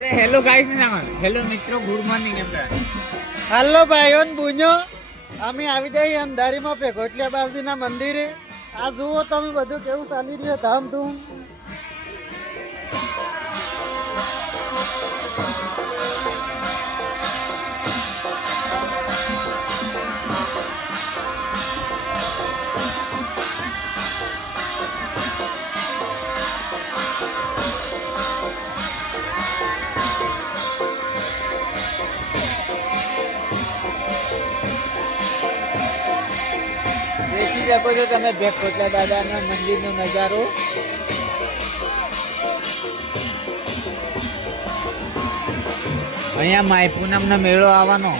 Hello guys ને hello મિત્રો good morning એમ હાલો ભાઈઓ બુഞ്ഞો અમે આવી જઈએ અંધારીમાં પેઘોટલિયા બાપજીના મંદિરે. આ જુઓ તમે બધું કેવું ચાલી રહ્યું ધામધૂમ. દેખી શકો છો તમે પેઘોટલિયા દાદાના મંદિરનો નજારો. અહીંયા માઈ પૂનમનો મેળો આવવાનો.